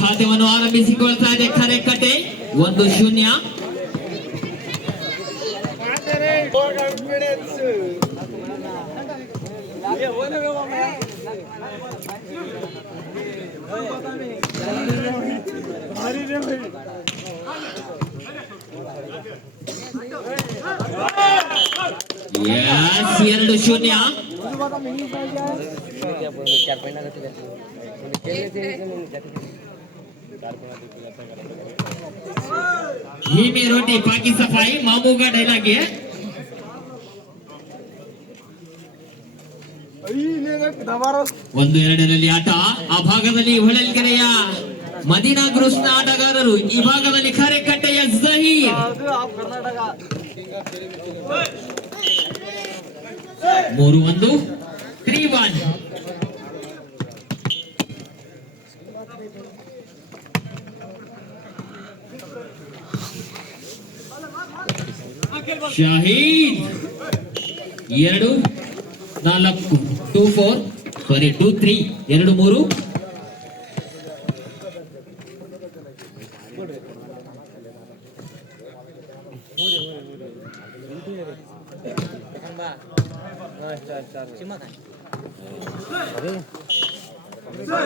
ಖಾತೆಯನ್ನು ಆರಂಭಿಸಿಕೊಳ್ತಾ ಇದೆ ಕರೆಕಟ್ಟೆ 1-0. Yes, 2-0. धीमी रोटी पाकी सफाई मामू का डायलॉग है. 1-2ರಲ್ಲಿ ಆಟ. ಆ ಭಾಗದಲ್ಲಿ ಹೊಳಲ್ಕೆರೆಯ ಮದೀನಾ ಗ್ರೂಪ್ಸ್ನ ಆಟಗಾರರು, ಈ ಭಾಗದಲ್ಲಿ ಕರೆಕಟ್ಟೆಯ ಜಹೀರ್. 3-1 3-1. ಶಾಹೀದ್ 2-4 2-4 ಸಾರಿ 2-3 2-3.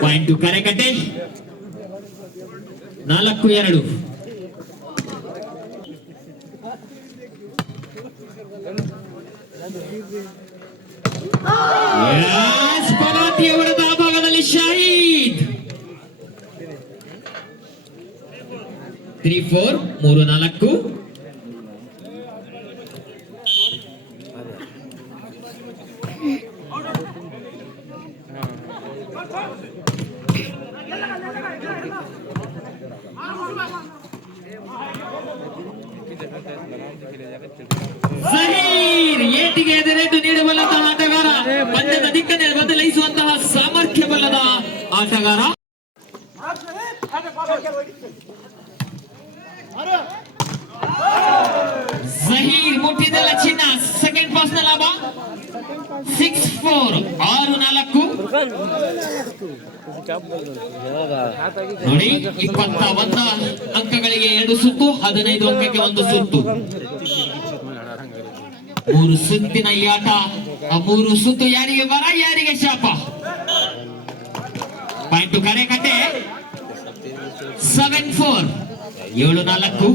ಪಾಯಿಂಟ್ ಕರೆಕಟ್ಟೆ 4-2. ಪಲಾಟಿಯ ಹೊಡೆದ ಭಾಗದಲ್ಲಿ ಶಾಹೀದ್ 3-4 3-4. ಜಹೀರ್ ಏಟಿಗೆ ಎದುರೇಟು ನೀಡಬಲ್ಲಂತಹ ಆಟಗಾರ, ಪಂದ್ಯದ ದಿಕ್ಕನ್ನೇ ಬದಲಾಯಿಸುವಂತಹ ಸಾಮರ್ಥ್ಯ ಬಲ್ಲದ ಆಟಗಾರ. ಜಹೀರ್ ಮುಟ್ಟಿದಲ್ಲ ಚಿನ್ನ. ಸೆಕೆಂಡ್ ಪಾಸ್ ನ ಲಾಭ 6-4 6-4. ನೋಡಿ 21 ಅಂಕಗಳಿಗೆ 2 ಸುತ್ತು, 15 ಅಂಕಕ್ಕೆ 1 ಸುತ್ತು. 3 ಸುತ್ತಿನ ಈ ಆಟ. ಆ 3 ಸುತ್ತು ಯಾರಿಗೆ ಬರ ಯಾರಿಗೆ ಶಾಪ. ಪಾಯಿಂಟ್ ಕರೆಕಟ್ಟೆ 7-4 7-4.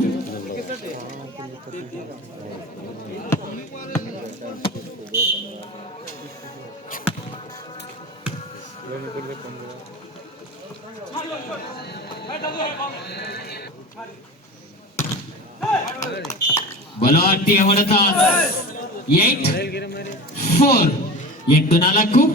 ಬಲಾಟಿಯ ಹೊಡೆತ 8-4 8-4.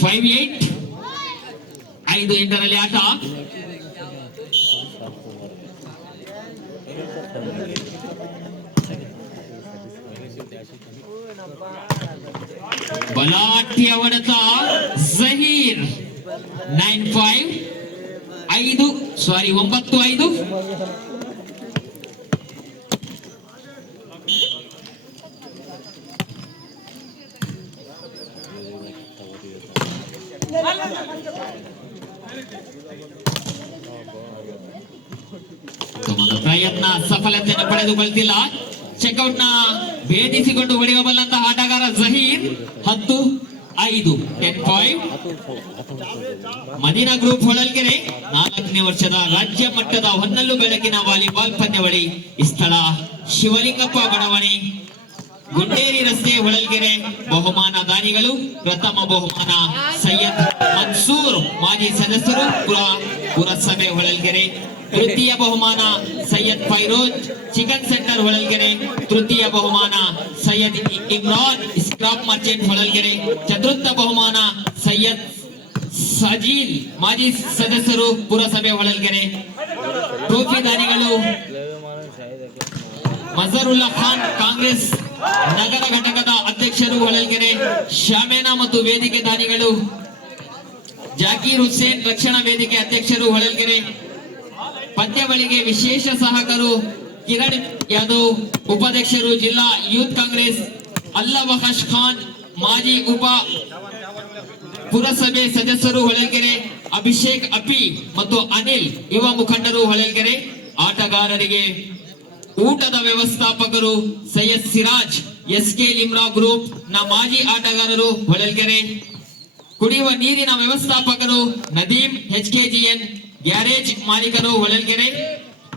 ಫೈವ್ 5-8ರಲ್ಲಿ ಆಟ. ಬಲಾಟಿಯ ಹೊಡೆತ ಜಹೀರ್ 9-5 9-5. ಪ್ರಯತ್ನ ಸಫಲತೆಯನ್ನು ಪಡೆದುಕೊಳ್ಳುತ್ತಿಲ್ಲ. ಚೆಕ್ಔಟ್ ನ ಭೇದಿಸಿಕೊಂಡು ಹೊಡೆಯಬಲ್ಲಂತಹ ಆಟಗಾರ ಜಹೀರ್ 10-5 10-5. ಮದೀನಾ ಗ್ರೂಪ್ ಹೊಳಲ್ಕೆರೆ 4ನೇ ವರ್ಷದ ರಾಜ್ಯ ಮಟ್ಟದ ಹೊನ್ನಲ್ಲು ಬೆಳಕಿನ ವಾಲಿಬಾಲ್ ಪಂದ್ಯಾವಳಿ. ಈ ಸ್ಥಳ ಶಿವಲಿಂಗಪ್ಪ ಬಡಾವಣೆ, ಗುಂಡೇರಿ ರಸ್ತೆ, ಹೊಳಲ್ಕೆರೆ. ಬಹುಮಾನ ದಾನಿಗಳು: ಪ್ರಥಮ ಬಹುಮಾನ ಸೈಯದ್ ಮನ್ಸೂರ್, ಮಾಜಿ ಸದಸ್ಯರು, ಪುರಸಭೆ ಹೊಳಲ್ಕೆರೆ. ತೃತೀಯ ಬಹುಮಾನ ಸೈಯದ್ ಫೈರೋಜ್ ಚಿಕನ್ ಸೆಂಟರ್ ಹೊಳಲ್ಕೆರೆ. ತೃತೀಯ ಬಹುಮಾನ ಸೈಯದ್ ಇಮ್ರಾನ್ ಸ್ಕ್ರಾಪ್ ಮರ್ಚೆಂಟ್ ಹೊಳಲ್ಕೆರೆ. ಚತುರ್ಥ ಬಹುಮಾನ ಸೈಯದ್ ಸಜೀಲ್ ಮಾಜಿ ಸದಸ್ಯರು ಪುರಸಭೆ ಹೊಳಲ್ಕೆರೆ. ಟ್ರೋಫಿ ದಾನಿಗಳು ಮಜರುಲ್ಲಾ ಖಾನ್ ಕಾಂಗ್ರೆಸ್ ನಗರ ಘಟಕದ ಅಧ್ಯಕ್ಷರು ಹೊಳಲ್ಕೆರೆ. ಶಾಮೇನಾ ಮತ್ತು ವೇದಿಕೆ ದಾನಿಗಳು ಜಾಕೀರ್ ಹುಸೇನ್ ರಕ್ಷಣಾ ವೇದಿಕೆ ಅಧ್ಯಕ್ಷರು ಹೊಳಲ್ಕೆರೆ. ಪಂದ್ಯಾವಳಿಗೆ ವಿಶೇಷ ಸಹಕಾರು ಕಿರಣ್ ಯಾದವ್ ಉಪಾಧ್ಯಕ್ಷರು ಜಿಲ್ಲಾ ಯೂತ್ ಕಾಂಗ್ರೆಸ್. ಅಲ್ಲವಕಾಶ್ ಖಾನ್ ಮಾಜಿ ಉಪ ಪುರಸಭೆ ಸದಸ್ಯರು ಹೊಳಲ್ಕೆರೆ. ಅಭಿಷೇಕ್ ಅಪ್ಪಿ ಮತ್ತು ಅನಿಲ್ ಯುವ ಮುಖಂಡರು ಹೊಳಲ್ಕೆರೆ. ಆಟಗಾರರಿಗೆ ಊಟದ ವ್ಯವಸ್ಥಾಪಕರು ಸೈಯದ್ ಸಿರಾಜ್ ಎಸ್ಕೆ ಲಿಮ್ರಾ ಗ್ರೂಪ್ ನ ಮಾಜಿ ಆಟಗಾರರು ಹೊಳಲ್ಕೆರೆ. ಕುಡಿಯುವ ನೀರಿನ ವ್ಯವಸ್ಥಾಪಕರು ನದೀಂ ಎಚ್ಕೆಜಿಎನ್ ಗ್ಯಾರೇಜ್ ಮಾಲೀಕರು ಹೊಳಲ್ಕೆರೆ.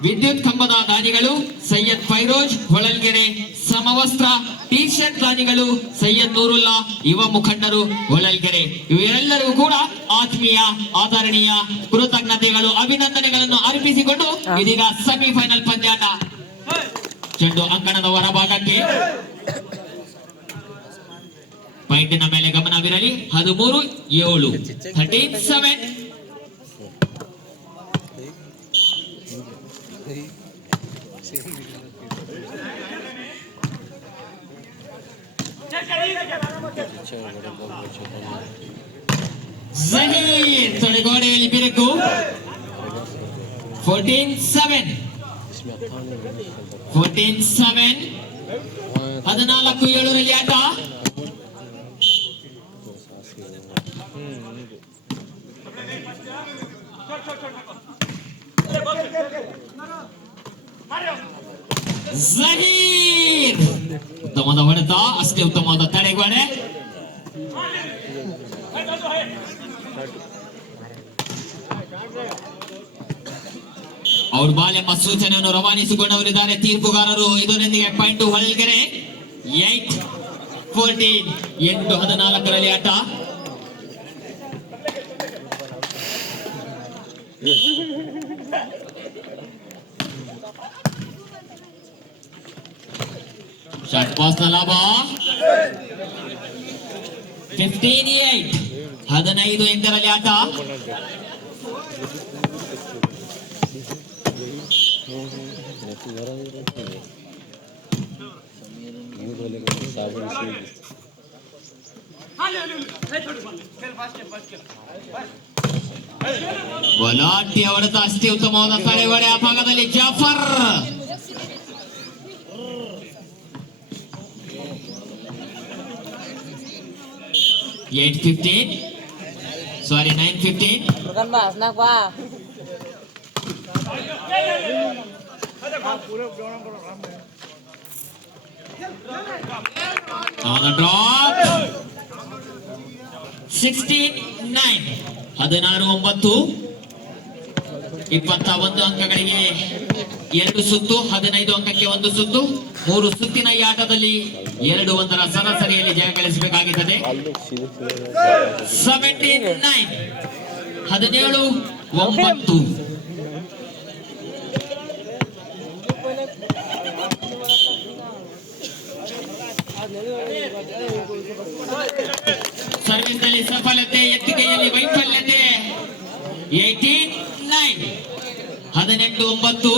ವಿದ್ಯುತ್ ಕಂಬದ ದಾನಿಗಳು ಸೈಯದ್ ಫೈರೋಜ್ ಹೊಳಲ್ಕೆರೆ. ಸಮವಸ್ತ್ರ ಟಿ ಶರ್ಟ್ ದಾನಿಗಳು ಸೈಯದ್ ನೂರುಲ್ಲಾ ಯುವ ಮುಖಂಡರು ಹೊಳಲ್ಕೆರೆ. ಇವೆಲ್ಲರಿಗೂ ಕೂಡ ಆತ್ಮೀಯ ಆದರಣೀಯ ಕೃತಜ್ಞತೆಗಳು ಅಭಿನಂದನೆಗಳನ್ನು ಅರ್ಪಿಸಿಕೊಂಡು ಇದೀಗ ಸೆಮಿಫೈನಲ್ ಪಂದ್ಯಾಟ. ಚೆಂಡು ಅಂಕಣದ ಹೊರಭಾಗಕ್ಕೆ. ಪಾಯಿಂಟಿನ ಮೇಲೆ ಗಮನವಿರಲಿ. 13-7 13-7. ಜಹೀರ್ ತೊಡೆಗೋಡೆಯಲ್ಲಿ ಬಿರುಕು. 14-7 14-7 14-7 ಆಟ. ಜಹೀರ್ ಉತ್ತಮವಾದ ಹೊಡೆತ, ಅಷ್ಟೇ ಉತ್ತಮವಾದ ತಡೆಗೋಡೆ. ಅವ್ರ ಬಾಲ್ ಎಂಬ ಸೂಚನೆಯನ್ನು ರವಾನಿಸಿಕೊಂಡವರಿದ್ದಾರೆ ತೀರ್ಪುಗಾರರು. ಇದರೊಂದಿಗೆ ಪಾಯಿಂಟ್ ಹೊಳಲ್ಕೆರೆ. 8-14 8-14 ಆಟ. ಶಾರ್ಟ್ ಪಾಸ್ ನ ಲಾಭ. 15-8 15-8 ಆಟ. ಬಲಾಢ್ಯ ಹೊಡೆತ, ಅಷ್ಟೇ ಉತ್ತಮವಾದ ತಡೆಗೋಡೆ ಆ ಭಾಗದಲ್ಲಿ. ಜಾಫರ್ 8-15 ಸಾರಿ 9-15. ಡ್ರಾಪ್ 16-9 16-9 21 ಅಂಕಗಳಿಗೆ 2 ಸುತ್ತು, 15 ಅಂಕಕ್ಕೆ 1 ಸುತ್ತು. 3 ಸುತ್ತಿನ ಈ ಆಟದಲ್ಲಿ 2-1 ಸರಾಸರಿಯಲ್ಲಿ ಜಯ ಗಳಿಸಬೇಕಾಗುತ್ತದೆ. 17-9 17-9. ಸರ್ವಿಸ್ ನಲ್ಲಿ ಸಫಲತೆ, ಎತ್ತಿಗೆಯಲ್ಲಿ ವೈಫಲ್ಯತೆ. 18-9 18-9